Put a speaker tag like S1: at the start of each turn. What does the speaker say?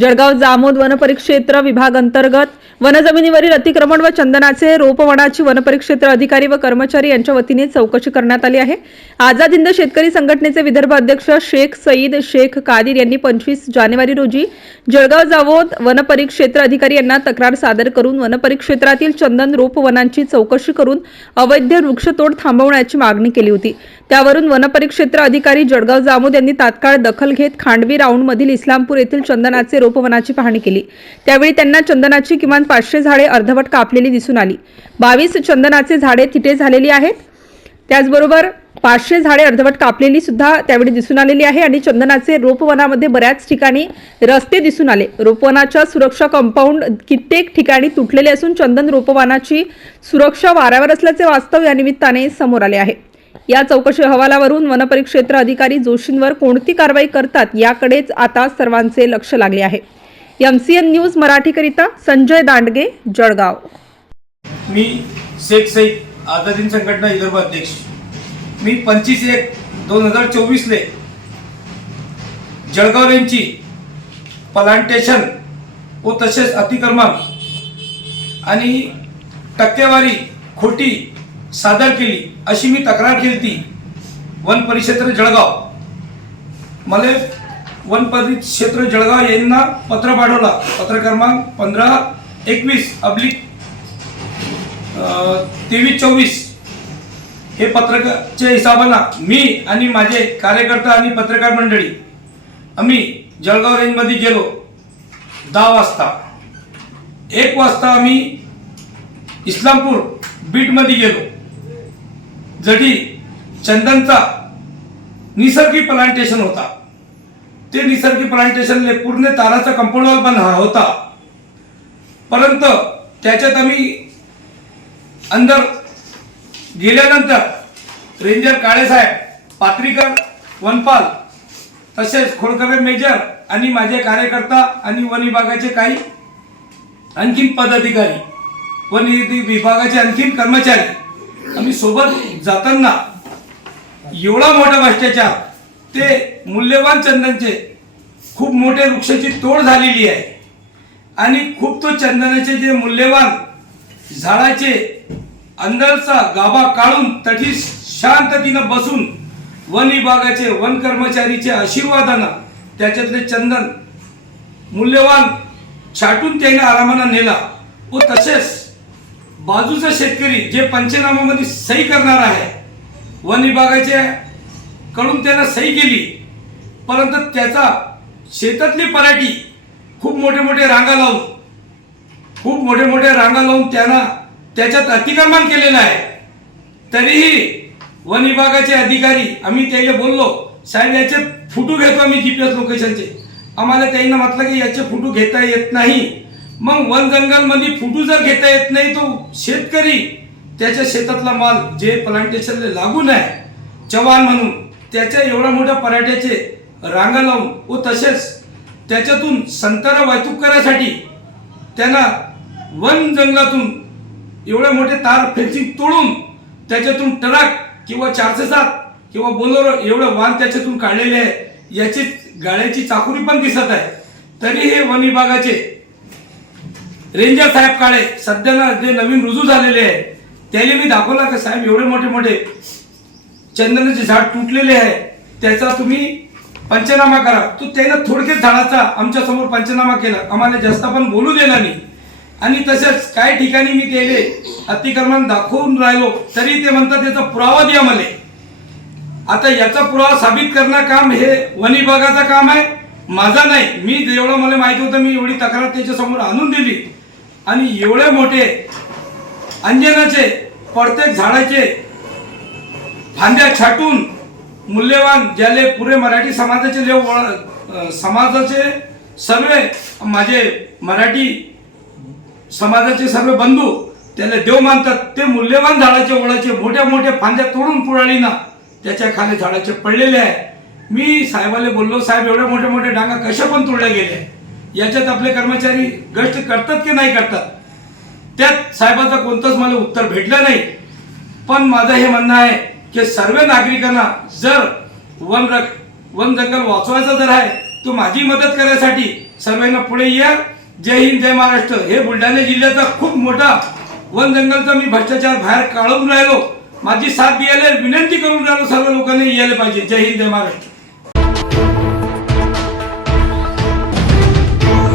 S1: जळगाव जामोद वनपरिक्षेत्र विभाग अंतर्गत वनजमिनीवरील अतिक्रमण व चंदनाचे रोपवनाची वनपरिक्षेत्र अधिकारी व कर्मचारी यांच्या वतीने चौकशी करण्यात आली आहे. आझाद हिंद शेतकरी संघटनेचे विदर्भ अध्यक्ष शेख सईद शेख कादिर यांनी पंचवीस जानेवारी रोजी जळगाव जावोद वनपरिक्षेत्र अधिकारी यांना तक्रार सादर करून वनपरिक्षेत्रातील चंदन रोपवनांची चौकशी करून अवैध वृक्षतोड थांबवण्याची मागणी केली होती. त्यावरून वनपरिक्षेत्र अधिकारी जळगाव जामोद यांनी तात्काळ दखल घेत खांडवी राऊंडमधील इस्लामपूर येथील चंदनाचे रोपवनाची पाहणी केली. त्यावेळी त्यांना चंदनाची किमान पाचशे झाडे अर्धवट कापलेली दिसून आली. बावीस चंदनाचे झाडे तिथे झालेली आहेत. त्याचबरोबर पाचशे झाडे अर्धवट कापलेली सुद्धा त्यावेळी दिसून आलेली आहे आणि चंदनाचे रोपवनामध्ये बऱ्याच ठिकाणी रस्ते दिसून आले. रोपवनाच्या सुरक्षा कंपाऊंड कित्येक ठिकाणी तुटलेले असून चंदन रोपवनाची सुरक्षा वाऱ्यावर असल्याचे वास्तव या निमित्ताने समोर आले आहे. या चौकशी अहवालावरून वनपरिक्षेत्र अधिकारी जोशींवर कोणती कारवाई करतात याकडेच आता सर्वांचे लक्ष लागले आहे. एन सी एन न्यूज मराठीकरिता संजय दांडगे जळगाव.
S2: मी शेख सईद आझादीन संघटना विदर्भ अध्यक्ष. मी पंचवीस एक दोन हजार चोवीसले जळगाव रेंजची प्लांटेशन व तसेच अतिक्रमण आणि टक्केवारी खोटी सादर केली अशी मी तक्रार केली ती वन परिक्षेत्र जळगाव. मला वन क्षेत्र जळगाव यांना पत्र पाठवला. पत्र क्रमांक पंधरा एकवीस अब्लिक तेवीस चोवीस. हे पत्रकाच्या हिसाबानं मी आणि माझे कार्यकर्ता आणि पत्रकार मंडळी आम्ही जळगाव रेंजमध्ये गेलो. दहा वाजता. एक वाजता आम्ही इस्लामपूर बीटमध्ये गेलो. जडी चंदनचा निसर्गी प्लांटेशन होता. ते निसर्गी प्लांटेशनले पूर्ण ताराचा कंपाऊंड वॉल पण हा होता. परंतु त्याच्यात आम्ही अंदर गेल्यानंतर रेंजर काळेसाहेब पात्रीकर वनपाल तसेच खोडकरे मेजर आणि माझे कार्यकर्ता आणि वन विभागाचे काही आणखीन पदाधिकारी वन विभागाचे आणखीन कर्मचारी आम्ही सोबत जाताना एवढा मोठा भ्रष्टाचार ते मूल्यवान चंदनचे खूप मोठे वृक्षाची तोड झालेली आहे. आणि खूप तो चंदनाचे जे मूल्यवान झाडाचे अंदरचा गाभा काढून तठी शांततीनं बसून वन विभागाचे वन कर्मचारीचे आशीर्वादानं त्याच्यातले चंदन मूल्यवान छाटून त्याने आरामानं नेला व तसेच बाजूचा शेतकरी जे पंचनामामध्ये सही करणार आहे वन विभागाच्या कडून त्यानं सही केली. परंतु त्याचा शेतातली पराठी खूप मोठे मोठे रांगा लावून खूप मोठे मोठे रांगा लावून त्यांना त्याच्यात अतिक्रमण केलेलं आहे. तरीही वन विभागाचे अधिकारी आम्ही त्याला बोललो साहेब याचे फोटो घेतो आम्ही जी प्लस लोकेशनचे आम्हाला त्यांना म्हटलं की याचे फोटो घेता येत नाही. मग वन जंगलमध्ये फोटो जर घेता येत नाही तो शेतकरी त्याच्या शेतातला माल जे प्लांटेशनला लागून आहे जवान म्हणून त्याच्या एवढ्या मोठ्या पराठ्याचे रांगा लावून व तसेच त्याच्यातून संतारा वाहतूक करायसाठी त्यांना वन जंगलातून एवढे मोठे तार फेन्सिंग तोडून त्याच्यातून ट्रक किंवा चारशे सात किंवा बोलोरो एवढं वाहन त्याच्यातून काढलेले आहे. याची गाड्याची चाकुरी पण दिसत आहे. तरी हे वन विभागाचे रेंजर साहेब काळे सध्याला जे नवीन रुजू झालेले आहे त्याला मी दाखवला का साहेब? एवढे मोठे मोठे चंदनाचे झाड तुटलेले आहे. त्याचा तुम्ही पंचनामा करा. तो त्यानं थोडक्यात झाडाचा आमच्यासमोर पंचनामा केला. आम्हाला जास्त पण बोलू दिला नाही. आणि तसेच काही ठिकाणी मी केले अतिक्रमण दाखवून राहिलो तरी ते म्हणतात त्याचा पुरावा द्या मला. आता याचा पुरावा साबित करणं काम हे वन विभागाचं काम आहे. माझा नाही. मी जेवढं मला माहिती होतं मी एवढी तक्रार त्याच्यासमोर आणून दिली. आणि एवढे मोठे अंजनाचे प्रत्येक झाडाचे फांद्या छाटून मूल्यवान ज्याले पुरे मराठी समाजाचे जे समाजाचे सर्व माझे मराठी समाजाचे सर्व बंधू त्याला देव मानतात ते मूल्यवान झाडाचे ओळाचे मोठ्या मोठ्या फांद्या तोडून पुराळी ना त्याच्याखाली झाडाचे पडलेले आहे. मी साहेबाला बोललो साहेब एवढ्या मोठ्या मोठ्या डांगा कशा पण तोडल्या गेल्या? याच्यात आपले कर्मचारी गष्ट करतात की नाही करतात? त्यात साहेबाचं कोणतंच मला उत्तर भेटलं नाही. पण माझं हे म्हणणं आहे की सर्व नागरिकांना जर वन रक वन जंगल वाचवायचा जर आहे तो माझी मदत करायसाठी सर्वांना पुढे या. जय हिंद जय महाराष्ट्र. हे बुलढाणा जिल्ह्याचा खूप मोठा वन जंगलचा मी भ्रष्टाचार बाहेर काढून राहिलो. माझी साथ द्यायला विनंती करून राहिलो सर्व लोकांनी यायला पाहिजे. जय हिंद जय महाराष्ट्र.